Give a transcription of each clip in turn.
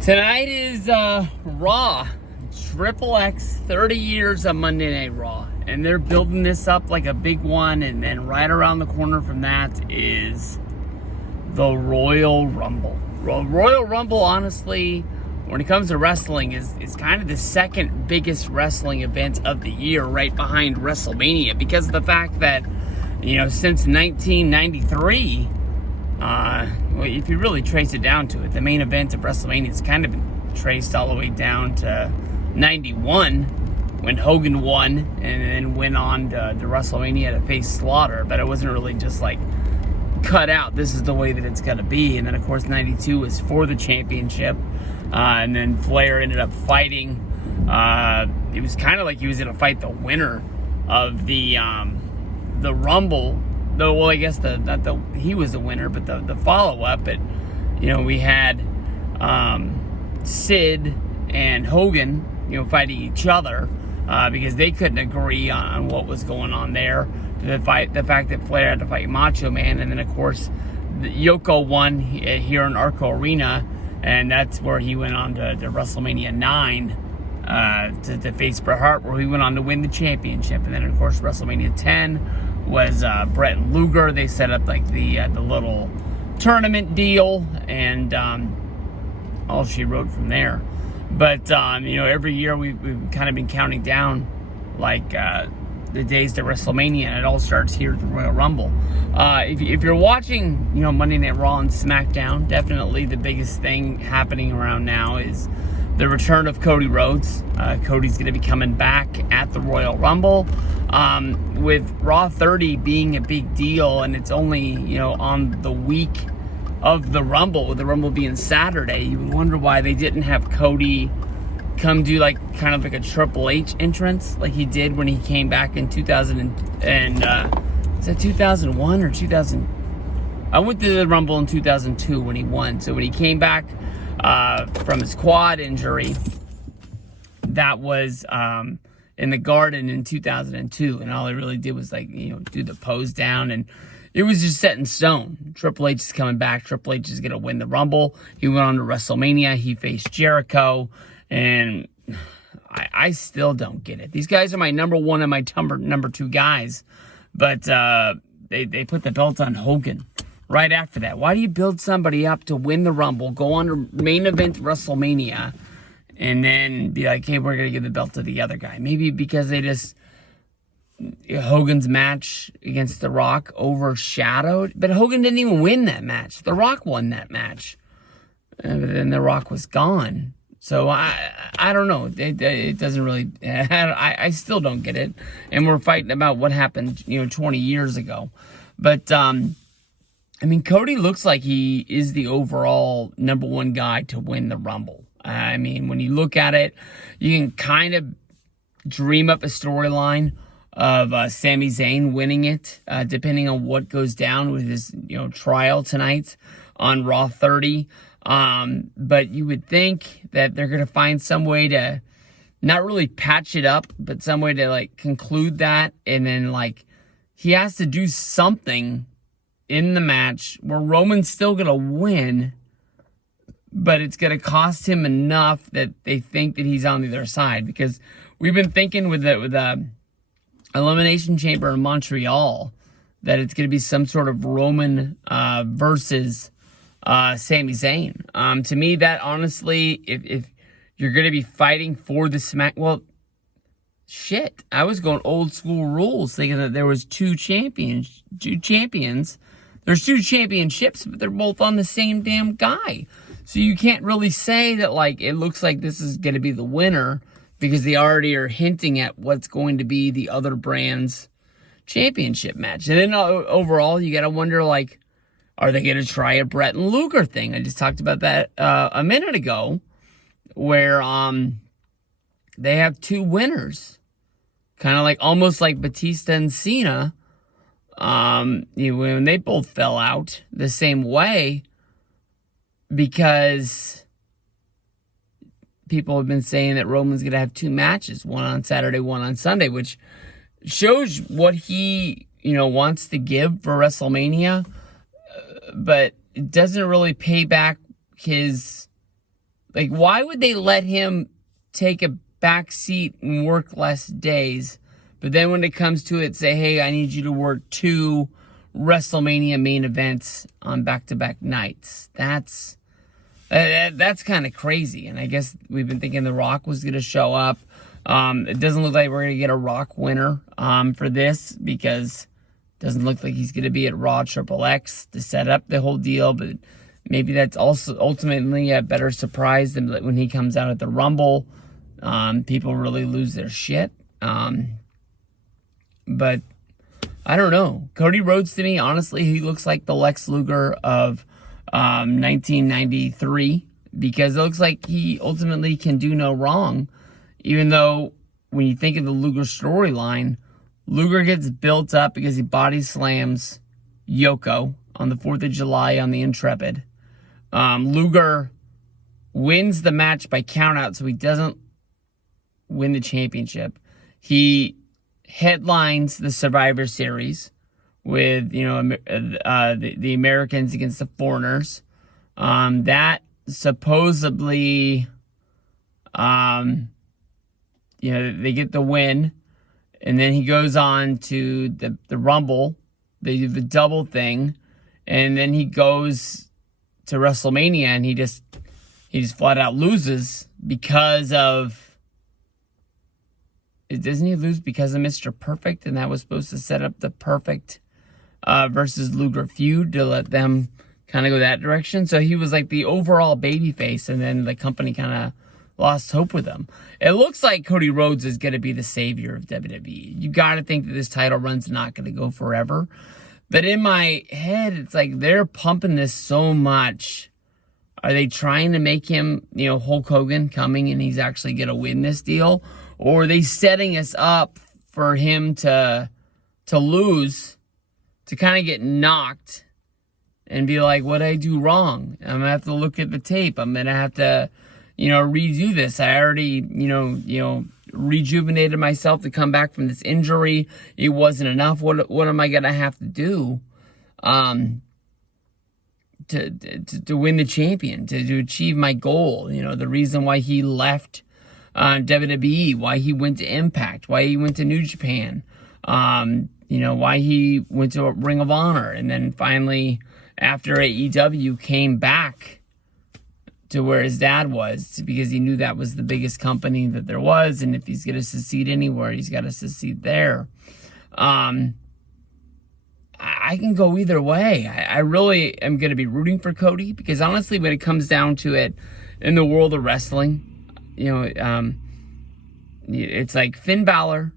Tonight is Raw. Triple X, 30 years of Monday Night Raw. And they're building this up like a big one. And then right around the corner from that is the Royal Rumble. Royal Rumble, honestly, when it comes to wrestling, is kind of the second biggest wrestling event of the year, right behind WrestleMania. Because of the fact that, since 1993... well, if you really trace it down to it, the main event of WrestleMania has kind of been traced all the way down to 91 when Hogan won and then went on to WrestleMania to face Slaughter. But it wasn't really just like cut out, this is the way that it's going to be. And then, of course, 92 was for the championship. And then Flair ended up fighting. It was kind of like he was going to fight the winner of the Rumble. Though, well, I guess he was the winner, but the follow-up, we had Sid and Hogan, fighting each other because they couldn't agree on what was going on there. The fact that Flair had to fight Macho Man, and then of course Yoko won here in Arco Arena, and that's where he went on to WrestleMania 9 to face Bret Hart, where he went on to win the championship, and then of course WrestleMania 10 was Brett and Luger. They set up like the little tournament deal, and all she wrote from there. But every year we've kind of been counting down like the days to WrestleMania, and it all starts here at the Royal Rumble. If you're watching Monday Night Raw and SmackDown, definitely the biggest thing happening around now is the return of Cody Rhodes. Cody's going to be coming back at the Royal Rumble. With Raw 30 being a big deal, and it's only, on the week of the Rumble, with the Rumble being Saturday, you would wonder why they didn't have Cody come do kind of like a Triple H entrance like he did when he came back in 2000 and is that 2001 or 2000? I went to the Rumble in 2002 when he won. So when he came back from his quad injury, that was in the Garden in 2002, and all he really did was do the pose down, and it was just set in stone. Triple H is coming back. Triple H is gonna win the Rumble. He went on to WrestleMania. He faced Jericho, and I still don't get it. These guys are my number one and my number two guys, but they put the belt on Hogan right after that. Why do you build somebody up to win the Rumble, go on to main event WrestleMania, and then be like, hey, we're going to give the belt to the other guy? Maybe because Hogan's match against The Rock overshadowed, but Hogan didn't even win that match. The Rock won that match. But then The Rock was gone. So I don't know. It doesn't really, I still don't get it. And we're fighting about what happened, 20 years ago. But, Cody looks like he is the overall number one guy to win the Rumble. When you look at it, you can kind of dream up a storyline of Sami Zayn winning it, depending on what goes down with his, trial tonight on Raw 30. But you would think that they're going to find some way to not really patch it up, but some way to conclude that. And then he has to do something in the match where Roman's still going to win, but it's going to cost him enough that they think that he's on the other side. Because we've been thinking with the Elimination Chamber in Montreal that it's going to be some sort of Roman versus Sami Zayn. To me, that honestly, if you're going to be fighting for the I was going old school rules, thinking that there was two champions. There's two championships, but they're both on the same damn guy. So you can't really say that it looks like this is going to be the winner, because they already are hinting at what's going to be the other brand's championship match. And then overall, you got to wonder, are they going to try a Brett and Luger thing? I just talked about that a minute ago, where they have two winners, kind of almost like Batista and Cena, when they both fell out the same way, because people have been saying that Roman's going to have two matches, one on Saturday, one on Sunday, which shows what he, wants to give for WrestleMania, but it doesn't really pay back his Like, why would they let him take a back seat and work less days, but then when it comes to it, say, hey, I need you to work 2 WrestleMania main events on back-to-back nights? That's kind of crazy. And I guess we've been thinking The Rock was going to show up. It doesn't look like we're going to get a Rock winner for this, because it doesn't look like he's going to be at Raw Triple X to set up the whole deal. But maybe that's also ultimately a better surprise than when he comes out at the Rumble. People really lose their shit. But I don't know. Cody Rhodes, to me, honestly, he looks like the Lex Luger of 1993, because it looks like he ultimately can do no wrong, even though when you think of the Luger storyline, Luger gets built up because he body slams Yoko on the 4th of July on the Intrepid. Luger wins the match by countout, so he doesn't win the championship. He headlines the Survivor Series with, the Americans against the foreigners. That supposedly, they get the win. And then he goes on to the Rumble. They do the double thing. And then he goes to WrestleMania, and he just flat out loses because of... Doesn't he lose because of Mr. Perfect? And that was supposed to set up the Perfect versus Luger feud to let them kind of go that direction. So he was like the overall babyface, and then the company kind of lost hope with him. It looks like Cody Rhodes is going to be the savior of WWE. You got to think that this title run's not going to go forever. But in my head, it's like they're pumping this so much. Are they trying to make him, Hulk Hogan coming and he's actually going to win this deal? Or are they setting us up for him to lose, to kind of get knocked and be like, what did I do wrong? I'm going to have to look at the tape. I'm going to have to, redo this. I already, rejuvenated myself to come back from this injury. It wasn't enough. What am I going to have to do to win the champion, to achieve my goal? The reason why he left WWE, why he went to Impact, why he went to New Japan, why he went to Ring of Honor, and then finally, after AEW, came back to where his dad was, because he knew that was the biggest company that there was, and if he's going to succeed anywhere, he's got to succeed there. I can go either way. I really am going to be rooting for Cody, because honestly, when it comes down to it, in the world of wrestling, it's like Finn Balor,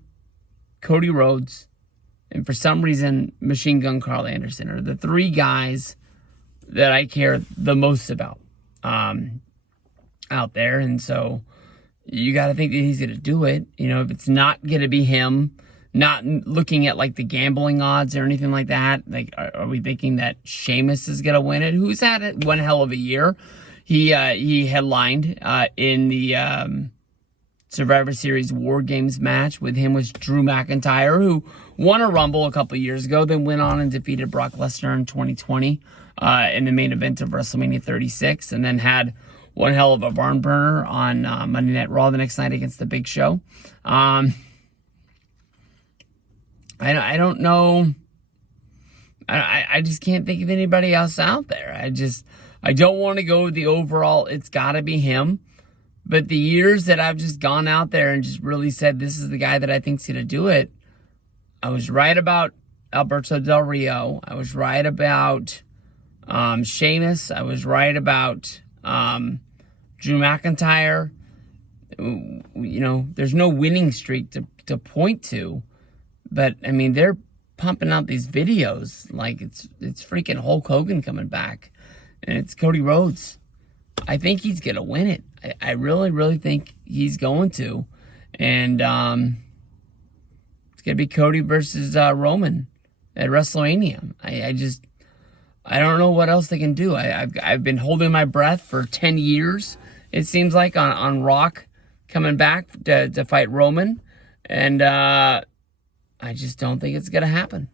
Cody Rhodes, and for some reason, Machine Gun Carl Anderson are the 3 guys that I care the most about out there. And so you got to think that he's going to do it. If it's not going to be him, not looking at like the gambling odds or anything like that, like, are we thinking that Sheamus is going to win it? Who's had it one hell of a year. He headlined in the Survivor Series War Games match. With him was Drew McIntyre, who won a Rumble a couple years ago, then went on and defeated Brock Lesnar in 2020 in the main event of WrestleMania 36, and then had one hell of a barn burner on Monday Night Raw the next night against The Big Show. I don't know. I just can't think of anybody else out there. I don't want to go with the overall, it's got to be him. But the years that I've just gone out there and just really said, this is the guy that I think's going to do it, I was right about Alberto Del Rio. I was right about Sheamus. I was right about Drew McIntyre. There's no winning streak to point to. But, I mean, they're pumping out these videos like it's freaking Hulk Hogan coming back. And it's Cody Rhodes. I think he's going to win it. I really, really think he's going to. And it's going to be Cody versus Roman at WrestleMania. I don't know what else they can do. I've been holding my breath for 10 years, it seems like, on Rock coming back to fight Roman. And I just don't think it's going to happen.